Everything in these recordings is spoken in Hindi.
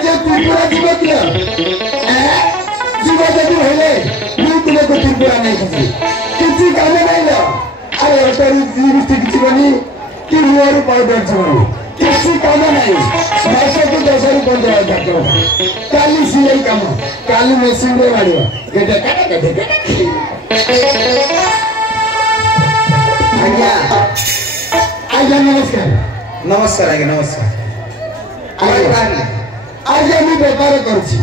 आज त्रिपुरा जीव किया जीव जदि हेले मु तुमको त्रिपुरा नहीं किसी काम नहीं लो अरे ओटरी लिपस्टिक जीवनी कि मुहर पाउडर जीवनी किसी काम नहीं 900 को 10 ରୁ 15,000 टका काली सिलाई काम काली मशीन रे मारियो गेटे आज्ञा आज्ञा नमस्कार नमस्कार आज्ञा नमस्कार आज्ञा मु व्यापार करछि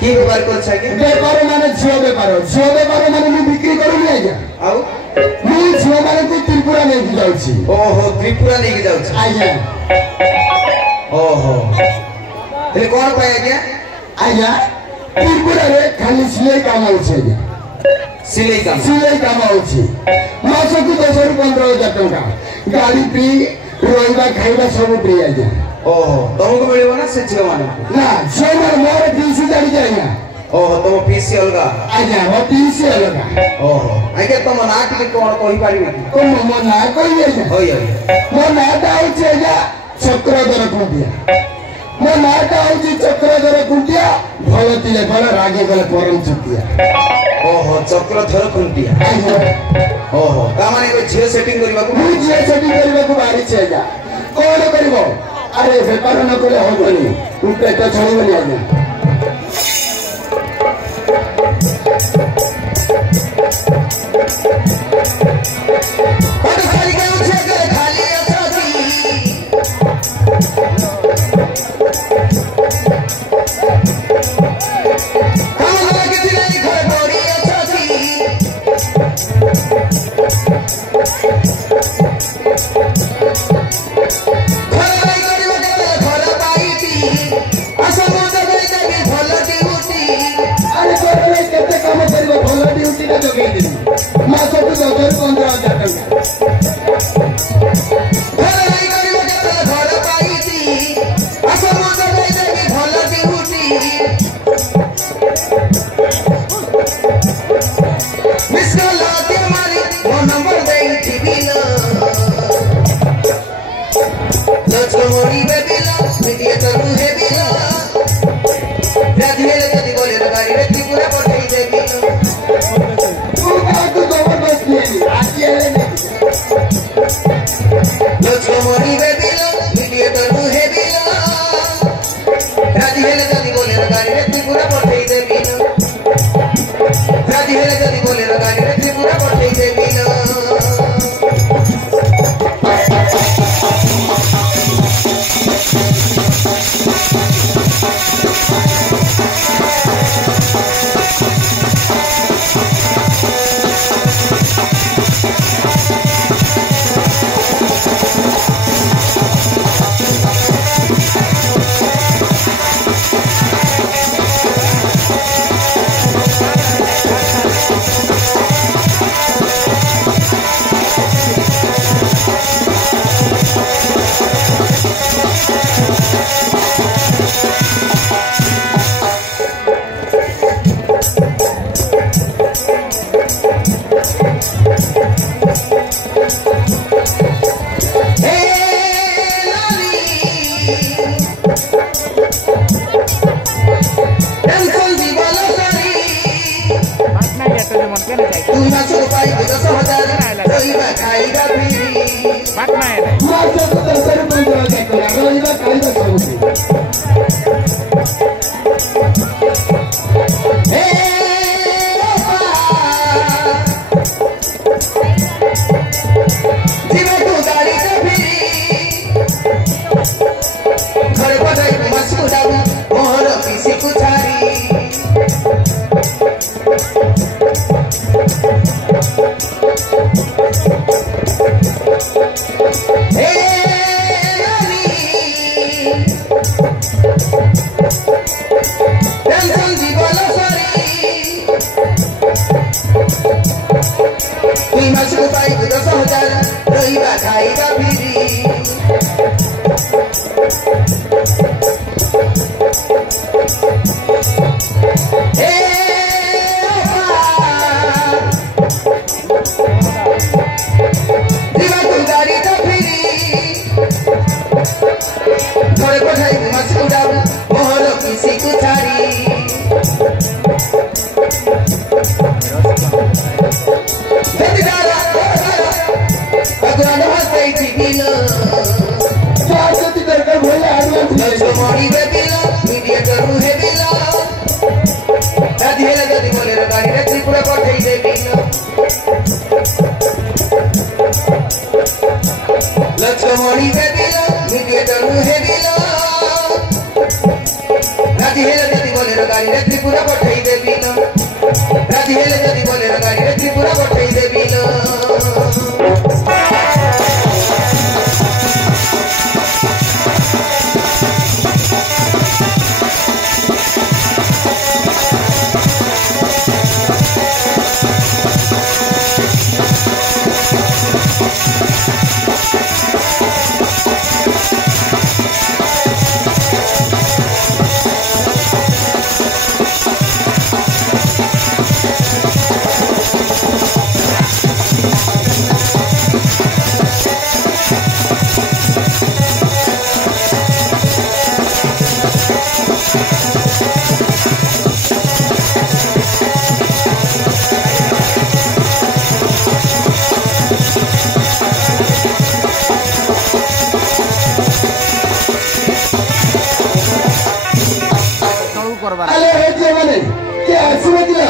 की व्यापार करछ आज्ञा व्यापार माने झियो व्यापार माने मु बिक्री करूनी आज्ञा आउ मु झियो माने को त्रिपुरा नै जाउछि ओहो त्रिपुरा नै जाउछि आज्ञा ओहो ए कोन पाए आज्ञा आज्ञा त्रिपुरा रे खाली सिलाई काम होछि आज्ञा सिलाई काम होछि मासकु 10 ରୁ 15,000 टका गाड़ी फ्री रोइबा खाइबा सब फ्री आज्ञा ओहो तुमको मिलिबो ना से झियो माने ना झियो माने मोर पीसी जाडी जाइया ओहो तुम पीसी अलगा आज्ञा हो पीसी अलगा ओहो आज्ञा तुम ना टिके कोन कहि पारिबे को मो ना कहि आज्ञा होय मो नाटा होछि आज्ञा चक्रधर कुंटिया मो नाटा होछि चक्रधर कुंटिया भलतिले भल रागे गले परम छुटिया ओहो चक्रधर कुंटिया ओहो का माने को झियो सेटिंग करबा को झियो सेटिंग करबा को बारी छै आज्ञा कोन करबो अरे व्यापार न करे होबनी तू पेट छळीबनी आज्ञा लक्ष्मणी बेबिलो मीडिएटर हे बिलो राधिहेले जदि बोले रे गाड़ी रे त्रिपुरा पठेई दे बिलो लक्ष्मणी बेबिलो मीडिएटर हे बिलो राधिहेले जदि बोले रे गाड़ी रे त्रिपुरा पठेई दे बिलो राधिहेले जदि बोले रे गाड़ी रे त्रिपुरा पठेई दे बिलो अरे हे जे माने के आसुवे दिला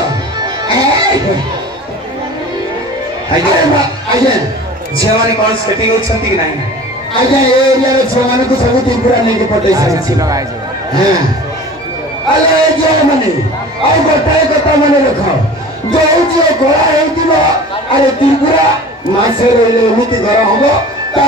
आज्ञा झेवानी कौन सेटिंग होछंती कि नाही आज्ञा ए एरिया रे छमाने को सब त्रिपुरा नहीं के पटै छै हां अरे जे माने आ गोटाए कथा माने रखो जो जे गोळा हेतिबो अरे त्रिपुरा मासे रे एमिति घर हबो ता